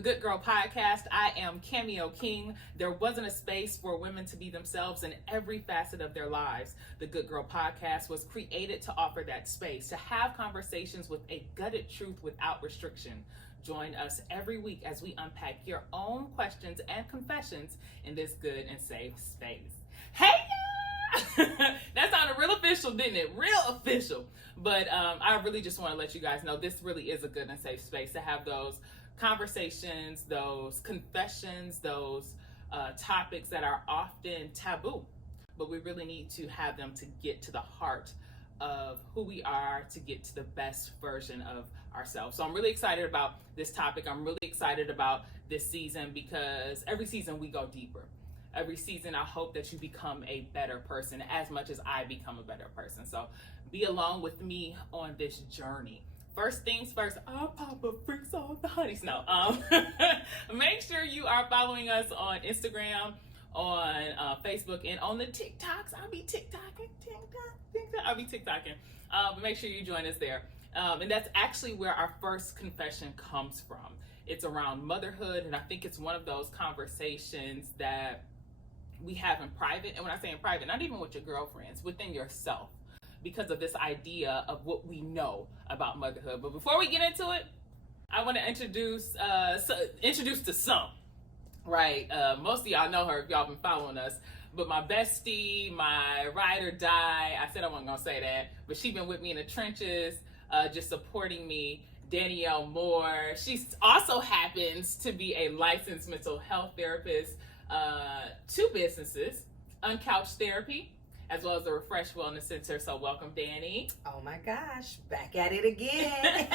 the Good Girl Podcast. I am Cameo King. There wasn't a space for women to be themselves in every facet of their lives. The Good Girl Podcast was created to offer that space, to have conversations with a gutted truth without restriction. Join us every week as we unpack your own questions and confessions in this good and safe space. Hey, that sounded real official, didn't it? Real official. But I really just want to let you guys know this really is a good and safe space to have those conversations, those confessions, those topics that are often taboo. But we really need to have them to get to the heart of who we are, to get to the best version of ourselves. So I'm really excited about this topic. I'm really excited about this season because every season we go deeper. Every season, I hope that you become a better person as much as I become a better person. So be along with me on this journey. First things first, Papa freaks all the honeys. No, make sure you are following us on Instagram, on Facebook, and on the TikToks. I'll be TikToking. But make sure you join us there. And that's actually where our first confession comes from. It's around motherhood, and I think it's one of those conversations that we have in private. And when I say in private, not even with your girlfriends, within yourself, because of this idea of what we know about motherhood. But before we get into it, I want to introduce to some, right? Most of y'all know her if y'all been following us, but my bestie, my ride or die, I said I wasn't gonna say that, but she's been with me in the trenches, just supporting me, Danielle Moore. She also happens to be a licensed mental health therapist, 2 businesses, Uncouched Therapy, as well as the Refresh Wellness Center. So welcome, Danny. Oh my gosh, back at it again.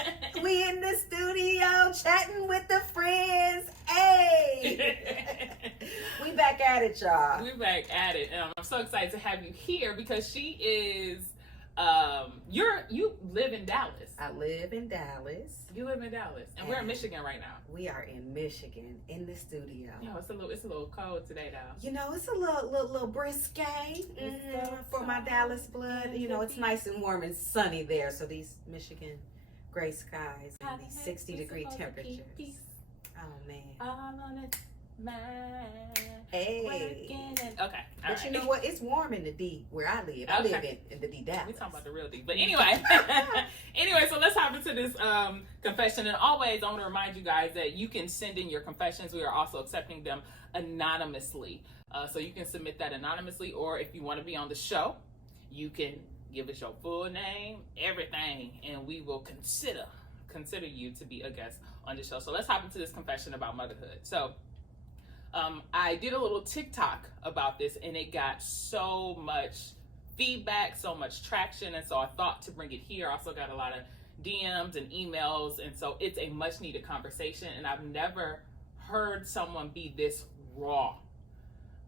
We in the studio chatting with the friends. Hey, we back at it, y'all. We back at it. I'm so excited to have you here because she is, you live in Dallas. I live in Dallas. You live in Dallas, and we're in Michigan right now. We are in Michigan in the studio. It's a little cold today, though. You know, it's a little brisque for my Dallas blood. You know, it's nice and warm and sunny there. So these Michigan gray skies and these 60-degree temperatures. Oh man. All on its mind. Hey. Okay. But you know what? It's warm in the D where I live. I live in the D Dallas. We're talking about the real D. But anyway, so let's hop into this confession. And always, I want to remind you guys that you can send in your confessions. We are also accepting them anonymously. So you can submit that anonymously, or if you want to be on the show, you can give us your full name, everything, and we will consider you to be a guest on the show. So let's hop into this confession about motherhood. So I did a little TikTok about this, and it got so much feedback, so much traction, and so I thought to bring it here. I also got a lot of DMs and emails, and so it's a much needed conversation, and I've never heard someone be this raw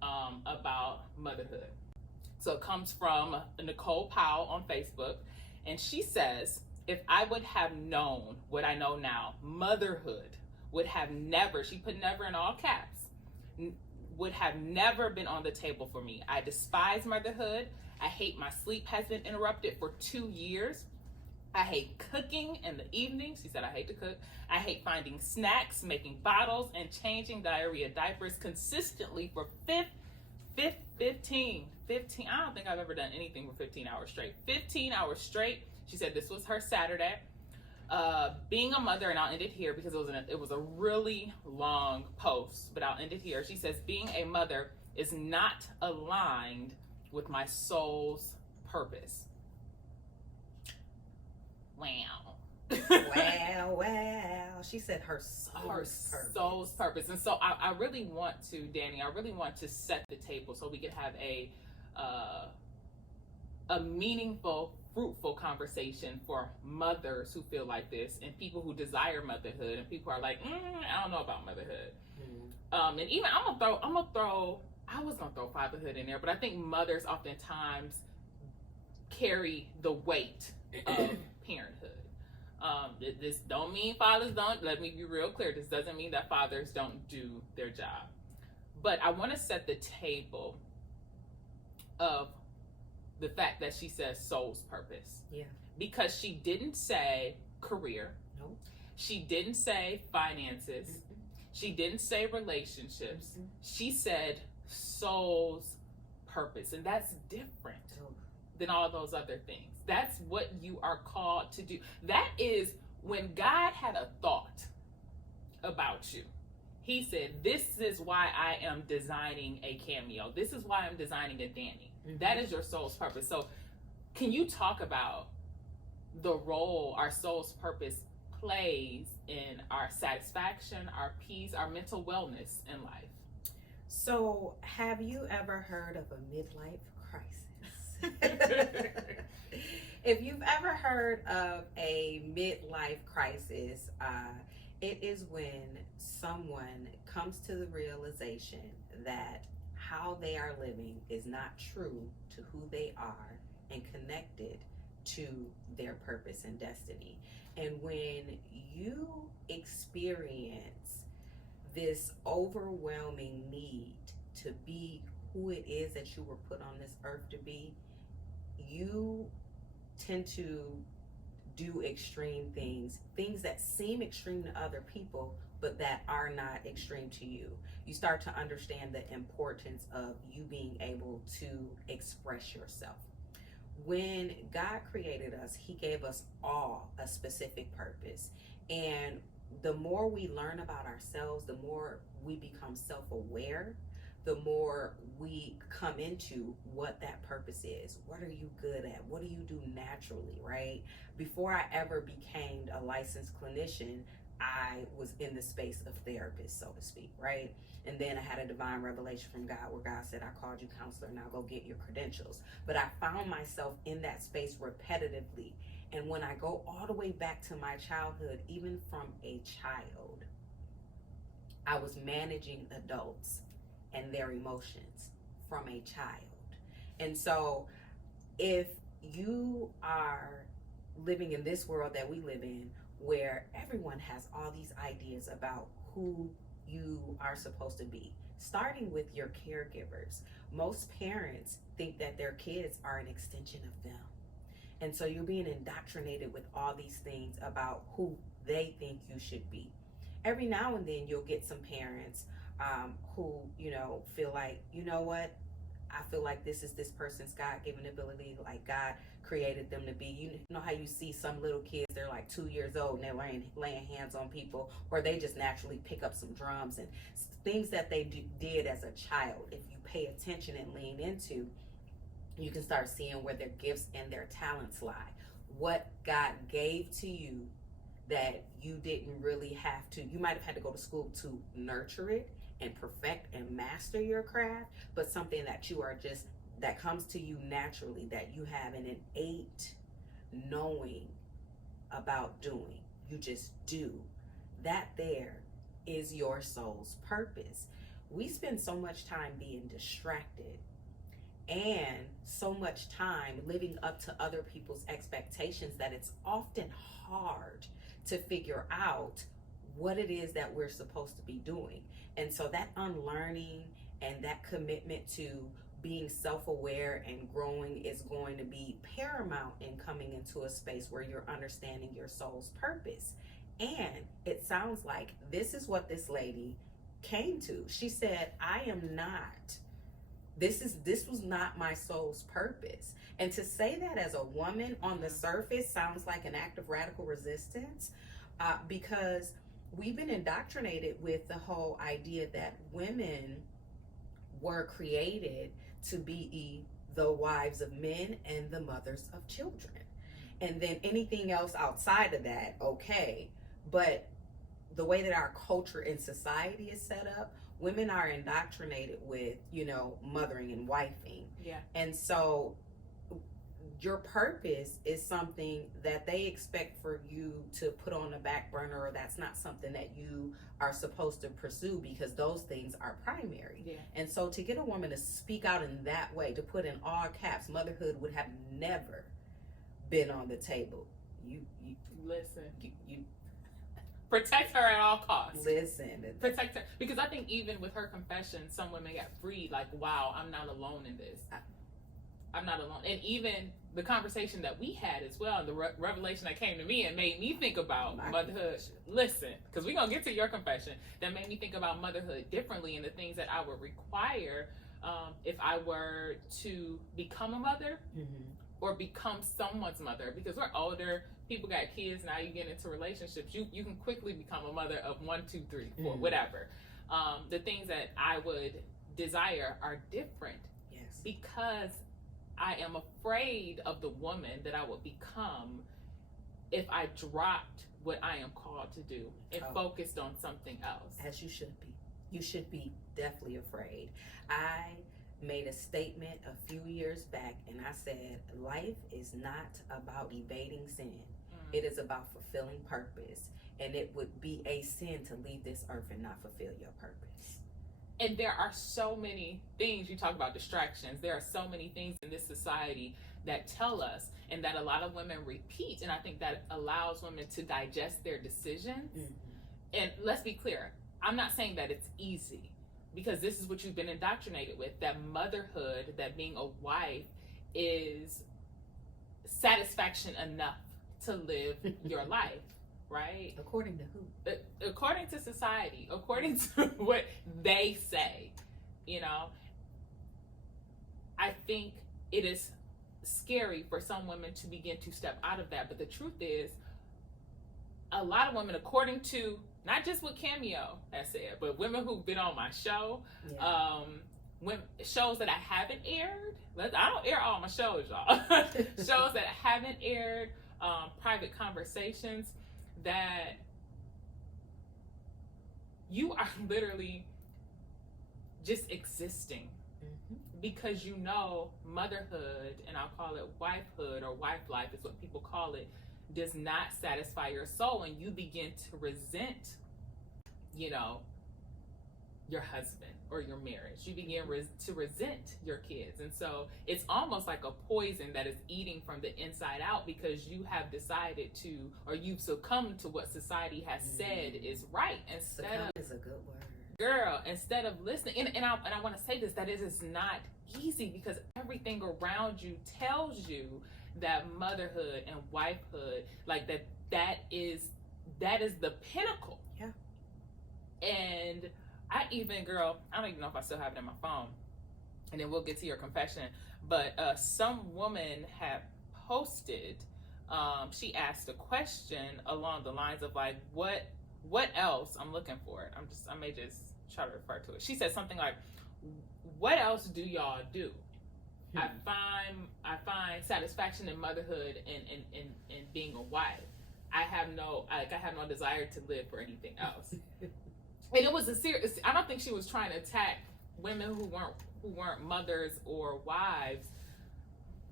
about motherhood. So it comes from Nicole Powell on Facebook, and she says, if I would have known what I know now, motherhood would have never, she put never in all caps, would have never been on the table for me. I despise motherhood. I hate my sleep has been interrupted for 2 years. I hate cooking in the evening. She said I hate to cook. I hate finding snacks, making bottles, and changing diarrhea diapers consistently for 15. I don't think I've ever done anything for 15 hours straight. 15 hours straight. She said this was her Saturday. Being a mother, and I'll end it here because it was a really long post, but I'll end it here. She says, being a mother is not aligned with my soul's purpose. Wow. Wow. She said her soul's purpose. And so I really want to, Danny, set the table so we can have a meaningful, fruitful conversation for mothers who feel like this, and people who desire motherhood, and people are like, I don't know about motherhood. And even I was gonna throw fatherhood in there, but I think mothers oftentimes carry the weight of parenthood. This don't mean fathers don't, let me be real clear, this doesn't mean that fathers don't do their job. But I want to set the table of the fact that she says soul's purpose. Yeah. Because she didn't say career. No. She didn't say finances. She didn't say relationships. Mm-hmm. She said soul's purpose. And that's different than all those other things. That's what you are called to do. That is when God had a thought about you. He said, this is why I am designing a cameo. This is why I'm designing a Danny. Mm-hmm. That is your soul's purpose. So can you talk about the role our soul's purpose plays in our satisfaction, our peace, our mental wellness in life? So have you ever heard of a midlife crisis? If you've ever heard of a midlife crisis, it is when someone comes to the realization that how they are living is not true to who they are and connected to their purpose and destiny. And when you experience this overwhelming need to be who it is that you were put on this earth to be, you tend to do extreme things that seem extreme to other people, but that are not extreme to you. You start to understand the importance of you being able to express yourself. When God created us, He gave us all a specific purpose. And the more we learn about ourselves, the more we become self-aware, the more we come into what that purpose is. What are you good at? What do you do naturally, right? Before I ever became a licensed clinician, I was in the space of therapist, so to speak, right? And then I had a divine revelation from God where God said, I called you counselor, now go get your credentials. But I found myself in that space repetitively. And when I go all the way back to my childhood, even from a child, I was managing adults and their emotions from a child. And so if you are living in this world that we live in, where everyone has all these ideas about who you are supposed to be, starting with your caregivers. Most parents think that their kids are an extension of them. And so you're being indoctrinated with all these things about who they think you should be. Every now and then you'll get some parents who, feel like, you know what? I feel like this is this person's God-given ability, like God created them to be. You know how you see some little kids, they're like 2 years old and they're laying hands on people, or they just naturally pick up some drums and things that they did as a child. If you pay attention and lean into, you can start seeing where their gifts and their talents lie. What God gave to you that you didn't really have to, you might have had to go to school to nurture it and perfect and master your craft, but something that you are just, that comes to you naturally, that you have an innate knowing about doing. You just do. That there is your soul's purpose. We spend so much time being distracted and so much time living up to other people's expectations that it's often hard to figure out what it is that we're supposed to be doing. And so that unlearning and that commitment to being self-aware and growing is going to be paramount in coming into a space where you're understanding your soul's purpose. And it sounds like this is what this lady came to. She said, I am not, this was not my soul's purpose. And to say that as a woman on the surface sounds like an act of radical resistance, because we've been indoctrinated with the whole idea that women were created to be the wives of men and the mothers of children. And then anything else outside of that, okay. But the way that our culture and society is set up, women are indoctrinated with, mothering and wifing. Yeah. And so your purpose is something that they expect for you to put on the back burner, or that's not something that you are supposed to pursue because those things are primary. Yeah. And so to get a woman to speak out in that way, to put in all caps, motherhood would have never been on the table. You listen. You protect her at all costs. Listen. Protect her. Because I think even with her confession, some women got freed, like, wow, I'm not alone in this. I'm not alone. And even the conversation that we had as well, and the revelation that came to me and made me think about motherhood. Listen, because we're going to get to your confession, that made me think about motherhood differently and the things that I would require if I were to become a mother or become someone's mother. Because we're older, people got kids, now you get into relationships. You can quickly become a mother of 1, 2, 3, 4, whatever. The things that I would desire are different. Yes. Because I am afraid of the woman that I would become if I dropped what I am called to do and focused on something else. As you should be. You should be definitely afraid. I made a statement a few years back, and I said, life is not about evading sin. It is about fulfilling purpose. And it would be a sin to leave this earth and not fulfill your purpose. And there are so many things, you talk about distractions, there are so many things in this society that tell us, and that a lot of women repeat, and I think that allows women to digest their decisions. And let's be clear, I'm not saying that it's easy, because this is what you've been indoctrinated with, that motherhood, that being a wife is satisfaction enough to live your life. Right? According to who? According to society, according to what they say, you know. I think it is scary for some women to begin to step out of that. But the truth is, a lot of women, according to not just what Cameo has said, but women who've been on my show, when shows that I haven't aired. I don't air all my shows, y'all. Shows that I haven't aired, private conversations, that you are literally just existing because you know motherhood, and I'll call it wifehood or wife life is what people call it, does not satisfy your soul, and you begin to resent, you know, your husband or your marriage. You begin to resent your kids. And so it's almost like a poison that is eating from the inside out, because you have decided to, or you've succumbed to what society has said is right. Succumb is a good word. Girl, instead of listening, and I want to say this, that it is not easy, because everything around you tells you that motherhood and wifehood, like that is the pinnacle. Yeah. And I don't even know if I still have it in my phone, and then we'll get to your confession, but some woman had posted, she asked a question along the lines of like, what else? I'm looking for it. I may just try to refer to it. She said something like, what else do y'all do? I find satisfaction in motherhood and being a wife. I have no desire to live for anything else. And it was I don't think she was trying to attack women who weren't mothers or wives.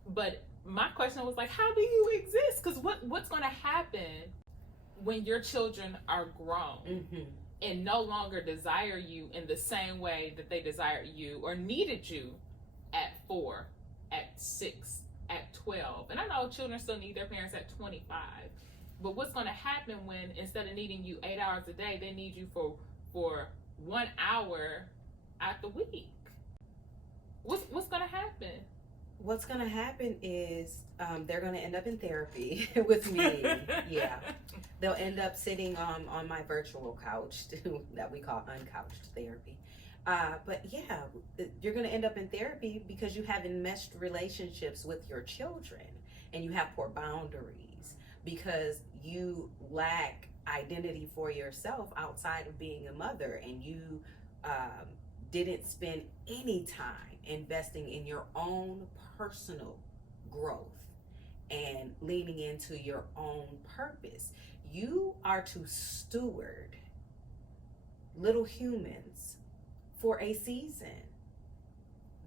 But my question was like, how do you exist? Because what's going to happen when your children are grown and no longer desire you in the same way that they desired you or needed you at 4, at 6, at 12? And I know children still need their parents at 25. But what's going to happen when instead of needing you 8 hours a day, they need you for 1 hour out the week? What's going to happen? What's going to happen is they're going to end up in therapy with me. Yeah. They'll end up sitting on my virtual couch that we call uncouched therapy. But yeah, you're going to end up in therapy because you have enmeshed relationships with your children, and you have poor boundaries because you lack identity for yourself outside of being a mother, and you didn't spend any time investing in your own personal growth and leaning into your own purpose. You are to steward little humans for a season.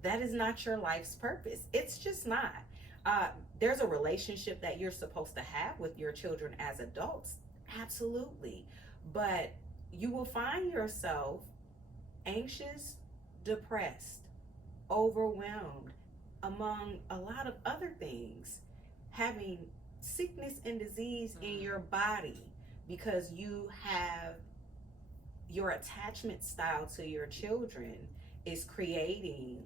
That is not your life's purpose. It's just not. There's a relationship that you're supposed to have with your children as adults. Absolutely. But you will find yourself anxious, depressed, overwhelmed, among a lot of other things, having sickness and disease in your body because you have your attachment style to your children is creating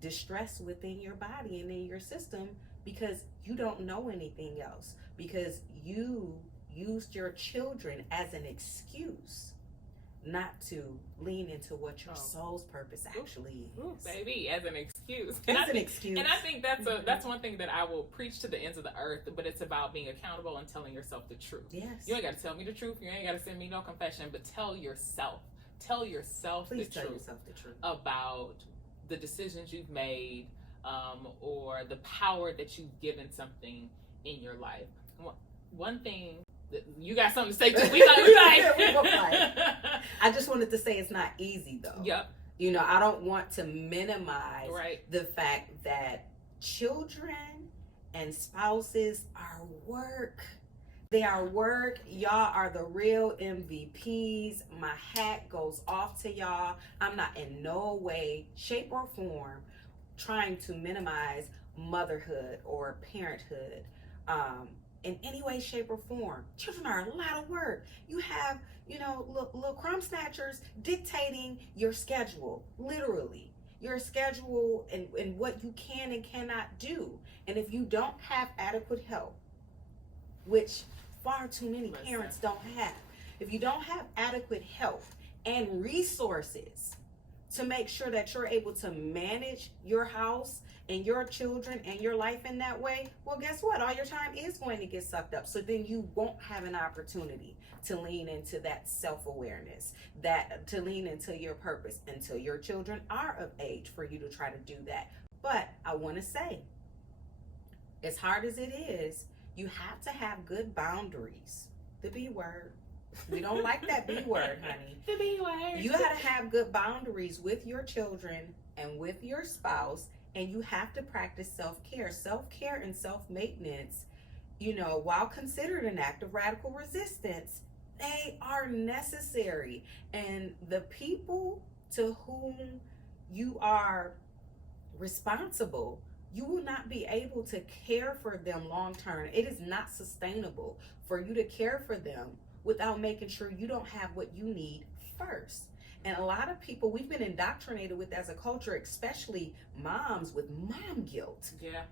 distress within your body and in your system because you don't know anything else, because you used your children as an excuse not to lean into what your soul's purpose actually is. Ooh, baby, as an excuse. Excuse. And I think that's one thing that I will preach to the ends of the earth, but it's about being accountable and telling yourself the truth. Yes. You ain't got to tell me the truth. You ain't got to send me no confession, but tell yourself. Please tell yourself the truth about the decisions you've made, or the power that you've given something in your life. One thing, you got something to say too. We like. I just wanted to say it's not easy though. Yep. You know, I don't want to minimize the fact that children and spouses are work. They are work. Y'all are the real MVPs. My hat goes off to y'all. I'm not in no way, shape, or form trying to minimize motherhood or parenthood in any way, shape, or form. Children are a lot of work. You have, little crumb snatchers dictating your schedule, literally. Your schedule and what you can and cannot do. And if you don't have adequate help, which far too many parents don't have. If you don't have adequate help and resources to make sure that you're able to manage your house and your children and your life in that way, well, guess what? All your time is going to get sucked up. So then you won't have an opportunity to lean into that self-awareness, to lean into your purpose until your children are of age for you to try to do that. But I want to say, as hard as it is, you have to have good boundaries. The B word. We don't like that B word, honey. The B word. You got to have good boundaries with your children and with your spouse, and you have to practice self-care. Self-care and self-maintenance, while considered an act of radical resistance, they are necessary. And the people to whom you are responsible, you will not be able to care for them long term. It is not sustainable for you to care for them without making sure you don't have what you need first. And a lot of people, we've been indoctrinated with as a culture, especially moms, with mom guilt. Yeah.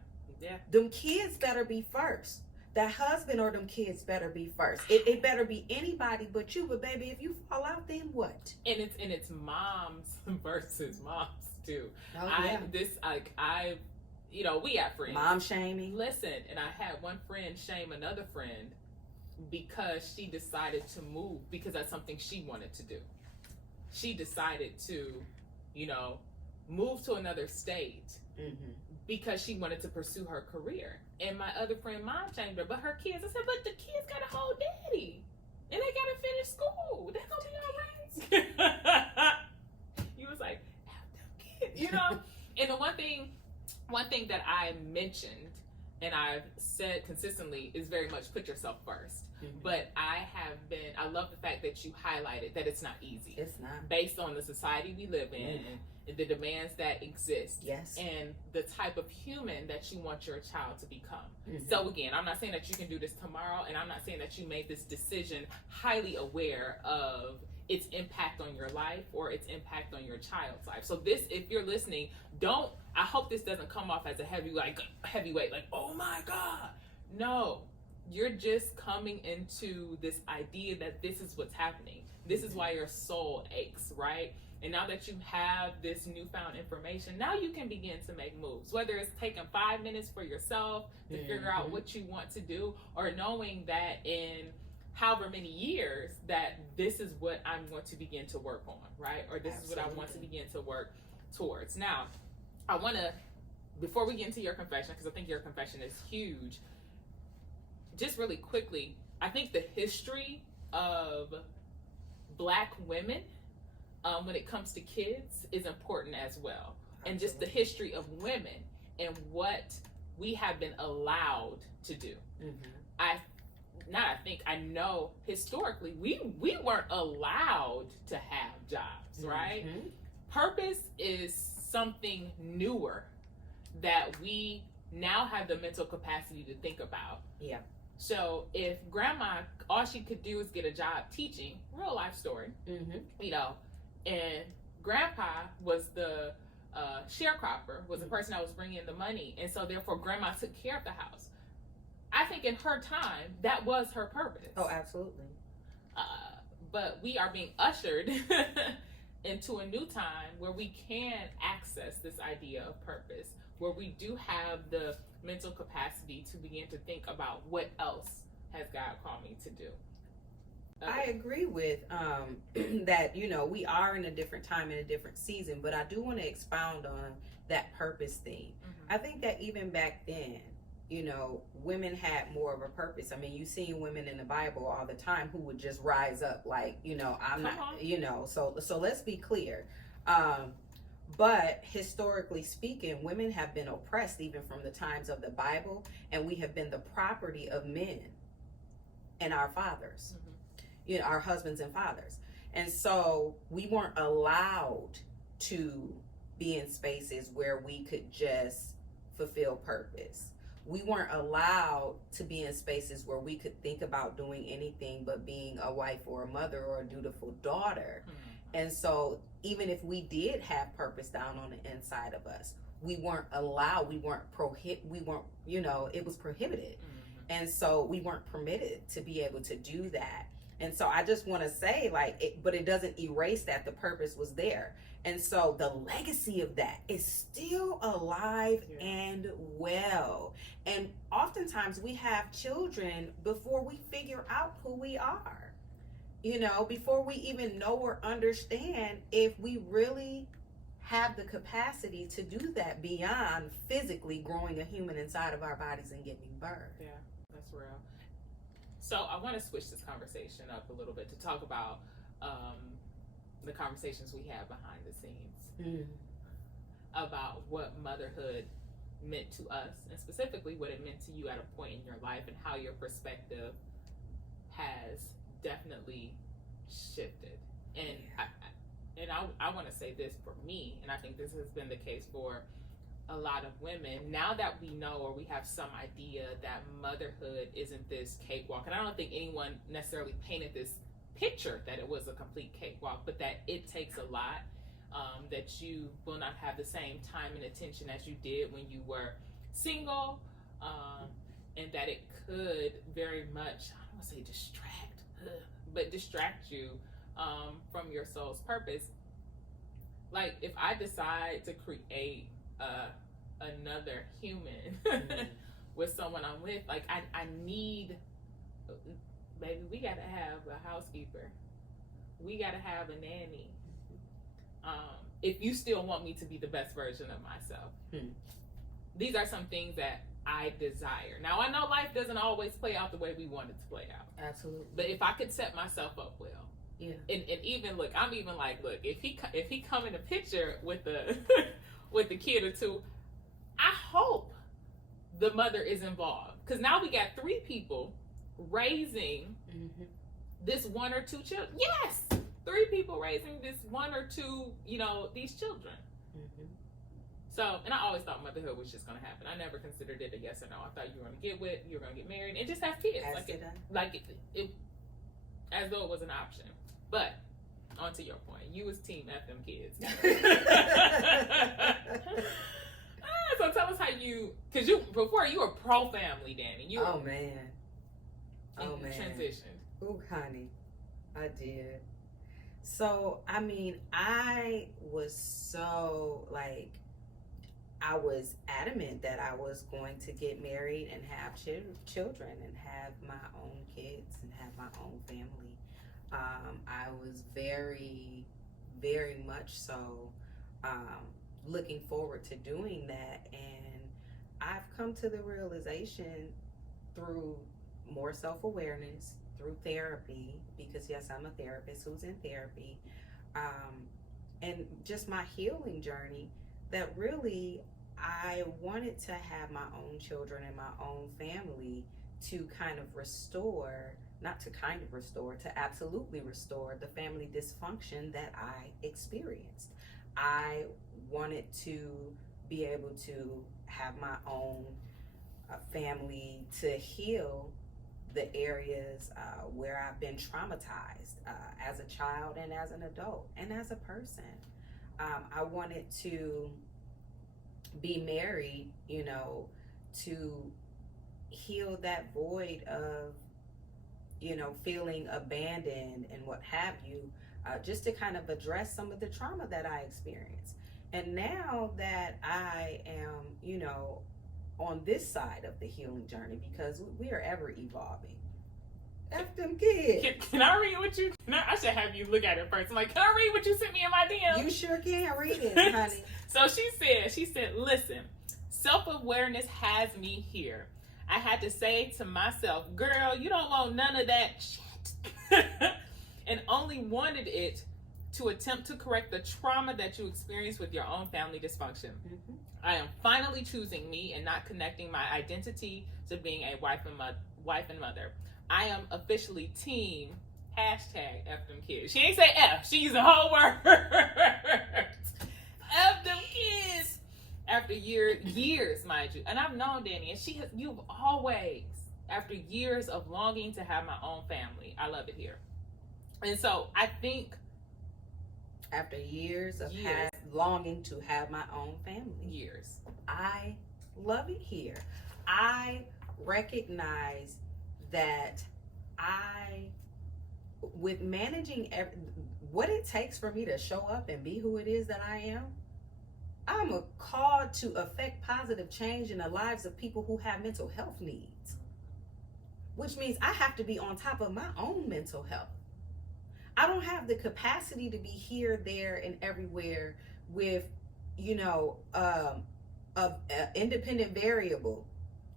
Them kids better be first. That husband or them kids better be first. It better be anybody but you. But baby, if you fall out, then what? And it's moms versus moms too. Oh, yeah. We have friends. Mom shaming. Listen, and I had one friend shame another friend because she decided to move because that's something she wanted to do. She decided to, move to another state because she wanted to pursue her career. And my other friend mom shamed her, but her kids, I said, but the kids got a whole daddy. And they got to finish school. They're going to be all right. You was like, have them kids, And the one thing that I mentioned and I've said consistently is very much put yourself first. But I love the fact that you highlighted that it's not easy. It's not. Based on the society we live in and the demands that exist. Yes. And the type of human that you want your child to become. So again, I'm not saying that you can do this tomorrow, and I'm not saying that you made this decision highly aware of its impact on your life or its impact on your child's life. So this, if you're listening, I hope this doesn't come off as a heavyweight, like, oh my God. No, you're just coming into this idea that this is what's happening. This is why your soul aches, right? And now that you have this newfound information, now you can begin to make moves, whether it's taking 5 minutes for yourself to figure out what you want to do, or knowing that in however many years that this is what I'm going to begin to work on, right? Or this is what I want to begin to work towards. Now, I want to, before we get into your confession, because I think your confession is huge, just really quickly, I think the history of Black women when it comes to kids is important as well. Absolutely. And just the history of women and what we have been allowed to do. I know historically we weren't allowed to have jobs, right? Purpose is something newer that we now have the mental capacity to think about. Yeah. So if grandma, all she could do is get a job teaching, real life story, and grandpa was the sharecropper, was the person that was bringing in the money, and so therefore grandma took care of the house. I think in her time that was her purpose. Oh, absolutely. But we are being ushered into a new time where we can access this idea of purpose, where we do have the mental capacity to begin to think about what else has God called me to do. I agree with that, you know, we are in a different time, in a different season, but I do want to expound on that purpose thing. I think that even back then, you know, women had more of a purpose. I mean, you see women in the Bible all the time who would just rise up like, you know, I'm not, you know, so let's be clear. But historically speaking, women have been oppressed even from the times of the Bible, and we have been the property of men and our fathers, you know, our husbands and fathers. And so we weren't allowed to be in spaces where we could just fulfill purpose. We weren't allowed to be in spaces where we could think about doing anything but being a wife or a mother or a dutiful daughter. And so even if we did have purpose down on the inside of us, we weren't allowed, we weren't, you know, it was prohibited. And so we weren't permitted to be able to do that. And so I just want to say, like, but it doesn't erase that the purpose was there. And so the legacy of that is still alive and well. And oftentimes we have children before we figure out who we are, you know, before we even know or understand if we really have the capacity to do that beyond physically growing a human inside of our bodies and giving birth. Yeah, that's real. So I want to switch this conversation up a little bit to talk about the conversations we have behind the scenes about what motherhood meant to us, and specifically what it meant to you at a point in your life, and how your perspective has definitely shifted. And I want to say this for me, and I think this has been the case for a lot of women. Now that we know, or we have some idea that motherhood isn't this cakewalk, and I don't think anyone necessarily painted this picture that it was a complete cakewalk, but that it takes a lot, that you will not have the same time and attention as you did when you were single, and that it could very much, I don't want to say distract you from your soul's purpose. Like, if I decide to create another human with someone I'm with, like, I need, baby, we gotta have a housekeeper, we gotta have a nanny, if you still want me to be the best version of myself. These are some things that I desire. Now, I know life doesn't always play out the way we want it to play out. Absolutely. But if I could set myself up well, and even look, I'm even like, look, if he come in a picture with the with the kid or two, I hope the mother is involved, because now we got 3 people raising this 1 or 2 children. Yes, 3 people raising this 1 or 2, you know, these children. So, and I always thought motherhood was just going to happen. I never considered it a yes or no. I thought you were going to get with, you were going to get married, and just have kids. As though it was an option. But, on to your point, you was team F them kids. So tell us how because before you were pro-family, Danny. Oh, man. Transitioned. Ooh, honey, I did. So, I mean, I was so, like, I was adamant that I was going to get married and have children and have my own kids and have my own family. I was very, very much so looking forward to doing that, and I've come to the realization through more self-awareness, through therapy, because yes, I'm a therapist who's in therapy, and just my healing journey, that really I wanted to have my own children and my own family to kind of restore, not to kind of restore, to absolutely restore the family dysfunction that I experienced. I wanted to be able to have my own family, to heal the areas where I've been traumatized as a child and as an adult and as a person. I wanted to be married, to heal that void of, feeling abandoned and what have you, just to kind of address some of the trauma that I experienced. And now that I am, on this side of the healing journey, because we are ever evolving. F them kids. Can I read what you? I should have you look at it first. I'm like, can I read what you sent me in my DM? You sure can read it, honey. So she said, listen, self-awareness has me here. I had to say to myself, girl, you don't want none of that shit. And only wanted it to attempt to correct the trauma that you experienced with your own family dysfunction. Mm-hmm. I am finally choosing me and not connecting my identity to being a wife and mother. I am officially team #F them kids. She ain't say F. She used a whole word. F them kids. After years, mind you. And I've known Danny, and you've always, after years of longing to have my own family. I love it here. And so I think after years of longing to have my own family. I love it here. I recognize that with managing what it takes for me to show up and be who it is that I am, I'm a called to affect positive change in the lives of people who have mental health needs, which means I have to be on top of my own mental health. I don't have the capacity to be here, there, and everywhere with, an independent variable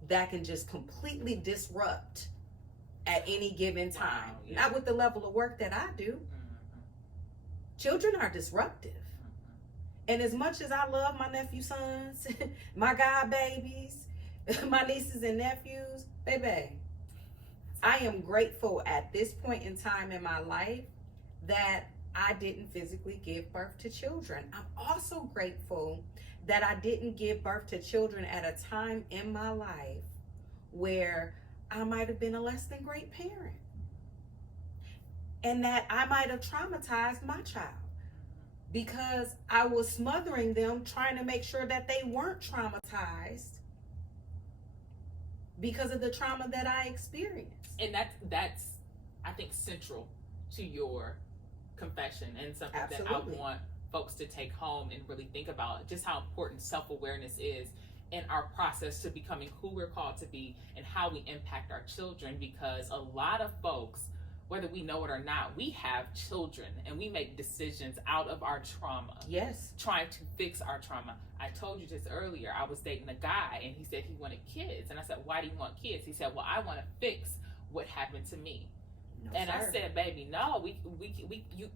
that can just completely disrupt at any given time. Wow, yeah. Not with the level of work that I do. Mm-hmm. Children are disruptive. Mm-hmm. And as much as I love my nephew sons, my god babies, my nieces and nephews, baby, I am grateful at this point in time in my life that I didn't physically give birth to children. I'm also grateful that I didn't give birth to children at a time in my life where I might have been a less than great parent, and that I might have traumatized my child because I was smothering them, trying to make sure that they weren't traumatized because of the trauma that I experienced. And that's I think central to your confession, and something Absolutely. That I want folks to take home and really think about, just how important self-awareness is in our process to becoming who we're called to be and how we impact our children. Because a lot of folks, whether we know it or not, we have children and we make decisions out of our trauma. Yes. Trying to fix our trauma. I told you just earlier, I was dating a guy and he said he wanted kids. And I said, why do you want kids? He said, well, I want to fix what happened to me. No, and sir. I said, baby, no,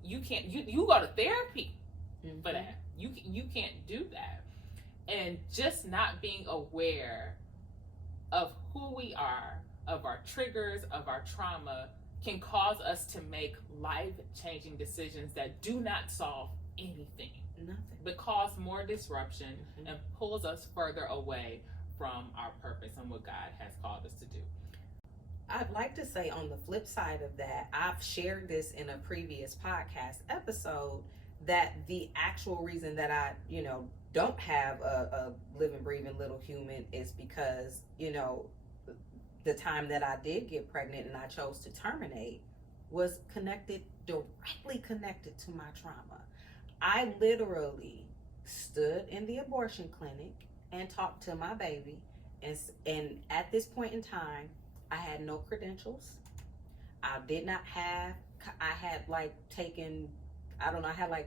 you can't, you go to therapy for that. You can't do that. And just not being aware of who we are, of our triggers, of our trauma, can cause us to make life-changing decisions that do not solve anything. Nothing. But cause more disruption and pulls us further away from our purpose and what God has called us to do. I'd like to say on the flip side of that, I've shared this in a previous podcast episode, that the actual reason that I, don't have a living, breathing little human is because, the time that I did get pregnant and I chose to terminate was directly connected to my trauma. I literally stood in the abortion clinic and talked to my baby. And at this point in time, I had no credentials. I had taken, I had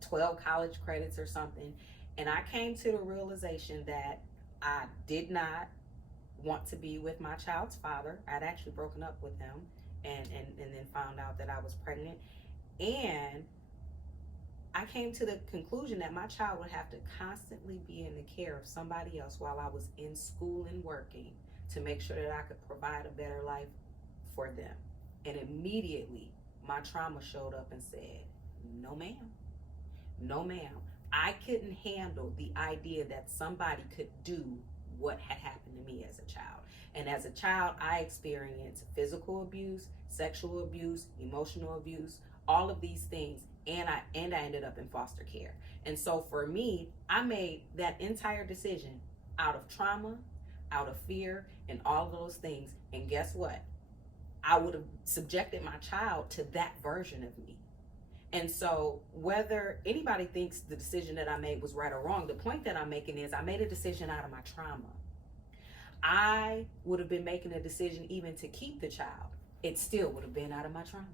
12 college credits or something. And I came to the realization that I did not want to be with my child's father. I'd actually broken up with him and then found out that I was pregnant. And I came to the conclusion that my child would have to constantly be in the care of somebody else while I was in school and working to make sure that I could provide a better life for them. And immediately my trauma showed up and said, no ma'am, no ma'am. I couldn't handle the idea that somebody could do what had happened to me as a child. And as a child, I experienced physical abuse, sexual abuse, emotional abuse, all of these things, and I ended up in foster care. And so for me, I made that entire decision out of trauma, out of fear, and all of those things. And guess what? I would have subjected my child to that version of me. And so whether anybody thinks the decision that I made was right or wrong, the point that I'm making is I made a decision out of my trauma. I would have been making a decision even to keep the child. It still would have been out of my trauma,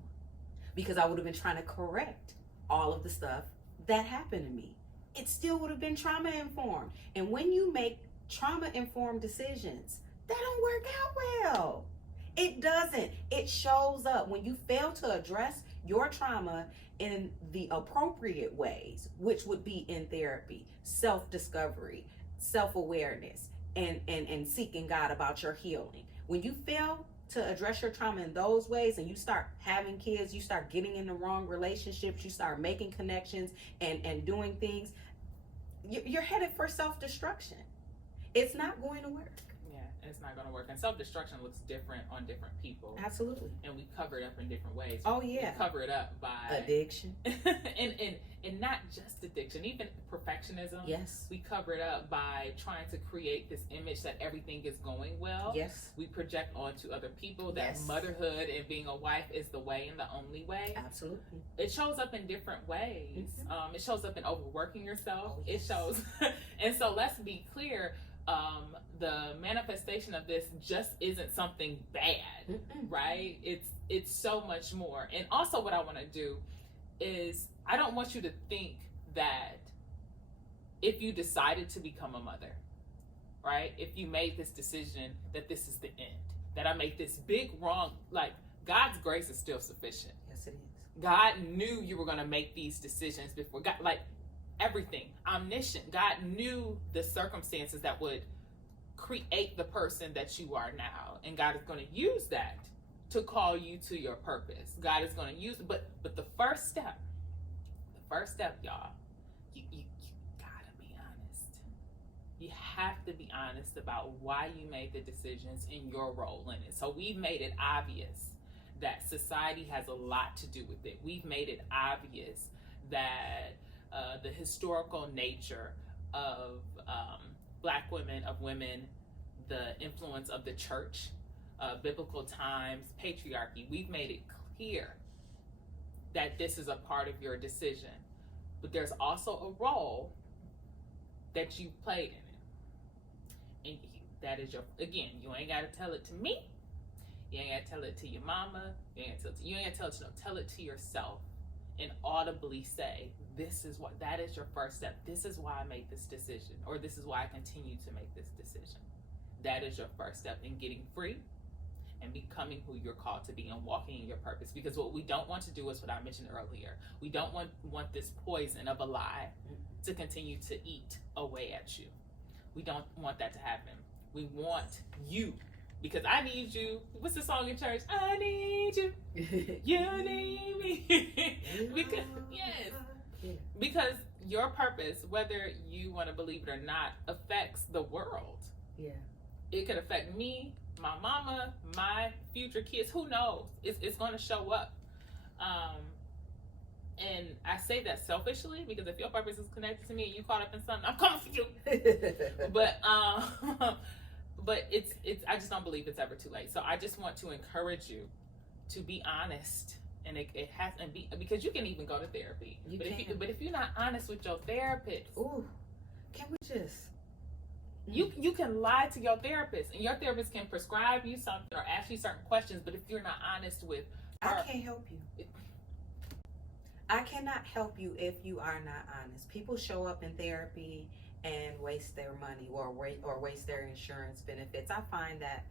because I would have been trying to correct all of the stuff that happened to me. It still would have been trauma informed. And when you make trauma informed decisions, that don't work out well. It doesn't. It shows up when you fail to address your trauma in the appropriate ways, which would be in therapy, self-discovery, self-awareness, and seeking God about your healing. When you fail to address your trauma in those ways, and you start having kids, you start getting in the wrong relationships, you start making connections and doing things, you're headed for self-destruction. It's not going to work. Yeah, it's not going to work. And self-destruction looks different on different people. Absolutely. And we cover it up in different ways. Oh, yeah. We cover it up by addiction. and not just addiction, even perfectionism. Yes. We cover it up by trying to create this image that everything is going well. Yes. We project onto other people that Yes. motherhood and being a wife is the way and the only way. Absolutely. It shows up in different ways. Mm-hmm. It shows up in overworking yourself. Oh, yes. It shows. And so let's be clear. The manifestation of this just isn't something bad. Mm-mm. Right? It's so much more. And also what I want to do is I don't want you to think that if you decided to become a mother, right? If you made this decision that this is the end, that I made this big wrong, like God's grace is still sufficient. Yes, it is. God knew you were going to make these decisions before. God, like everything, omniscient. God knew the circumstances that would create the person that you are now. And God is going to use that to call you to your purpose. God is going to use, but the first step, y'all, you gotta be honest. You have to be honest about why you made the decisions and your role in it. So we've made it obvious that society has a lot to do with it. We've made it obvious that the historical nature of Black women, of women, the influence of the church, biblical times, patriarchy, we've made it clear that this is a part of your decision. But there's also a role that you played in it. And that is your, again, you ain't got to tell it to me. You ain't got to tell it to your mama. You ain't got to tell it to tell it to yourself and audibly say, this is what, that is your first step. This is why I made this decision, or this is why I continue to make this decision. That is your first step in getting free and becoming who you're called to be and walking in your purpose. Because what we don't want to do is what I mentioned earlier. We don't want this poison of a lie to continue to eat away at you. We don't want that to happen. We want you, because I need you. What's the song in church? I need you. You need me. Because, yes. Because your purpose, whether you want to believe it or not, affects the world. Yeah. It could affect me, my mama, my future kids. Who knows? It's going to show up. And I say that selfishly, because if your purpose is connected to me and you caught up in something, I'm coming for you. But it's I just don't believe it's ever too late. So I just want to encourage you to be honest. And it has to be, because you can even go to therapy. But if you're not honest with your therapist, ooh, can we just? You can lie to your therapist, and your therapist can prescribe you something or ask you certain questions. But if you're not honest with her, I can't help you. I cannot help you if you are not honest. People show up in therapy and waste their money or waste their insurance benefits. I find that,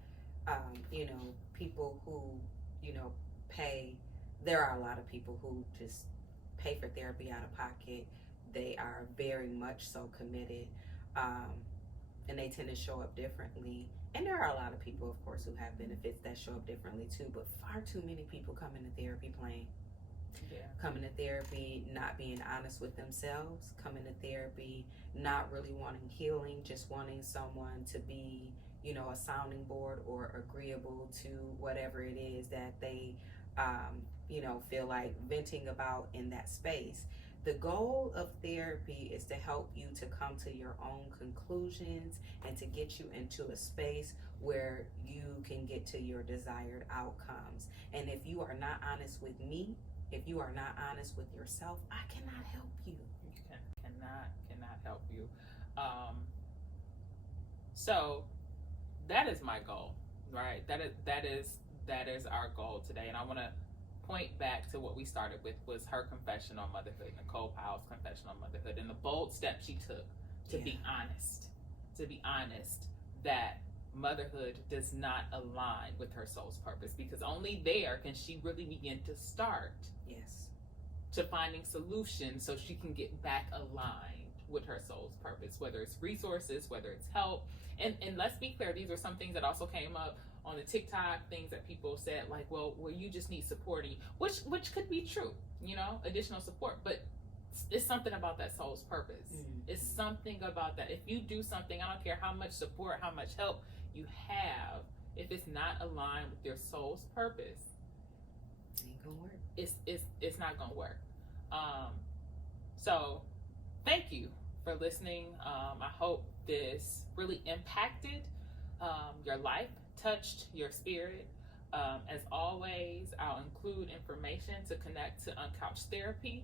people who, pay, there are a lot of people who just pay for therapy out of pocket. They are very much so committed, and they tend to show up differently. And there are a lot of people, of course, who have benefits that show up differently too, but far too many people come into therapy plain. Yeah. Coming to therapy, not being honest with themselves, coming to therapy, not really wanting healing, just wanting someone to be, a sounding board or agreeable to whatever it is that they feel like venting about in that space. The goal of therapy is to help you to come to your own conclusions and to get you into a space where you can get to your desired outcomes. And if you are not honest with me, if you are not honest with yourself, I cannot help you. Cannot help you. So that is my goal, right? That is our goal today. And I want to point back to what we started with, was her confession on motherhood, Nicole Powell's confession on motherhood, and the bold step she took to be honest that motherhood does not align with her soul's purpose, because only there can she really begin to start to finding solutions so she can get back aligned with her soul's purpose, whether it's resources, whether it's help. And let's be clear, these are some things that also came up on the TikTok, things that people said, like, well, you just need supporting, which could be true, additional support, but it's something about that soul's purpose. It's something about that. If you do something, I don't care how much support, how much help you have, if it's not aligned with your soul's purpose, it ain't gonna work. It's not gonna work. So thank you for listening. I hope this really impacted your life, touched your spirit. As always, I'll include information to connect to Uncouched Therapy.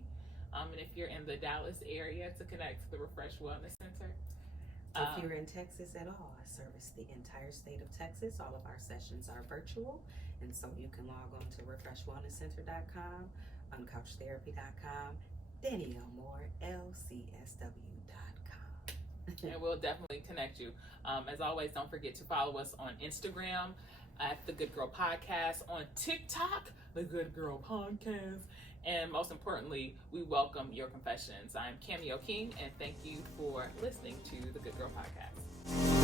And if you're in the Dallas area, to connect to the Refresh Wellness Center. If you're in Texas at all, I service the entire state of Texas. All of our sessions are virtual, and so you can log on to refreshwellnesscenter.com, uncouchtherapy.com, Danielle Moore, LCSW.com. And we'll definitely connect you. As always, don't forget to follow us on Instagram at The Good Girl Podcast, on TikTok, The Good Girl Podcast, and most importantly, we welcome your confessions. I'm Cameo King, and thank you for listening to The Good Girl Podcast.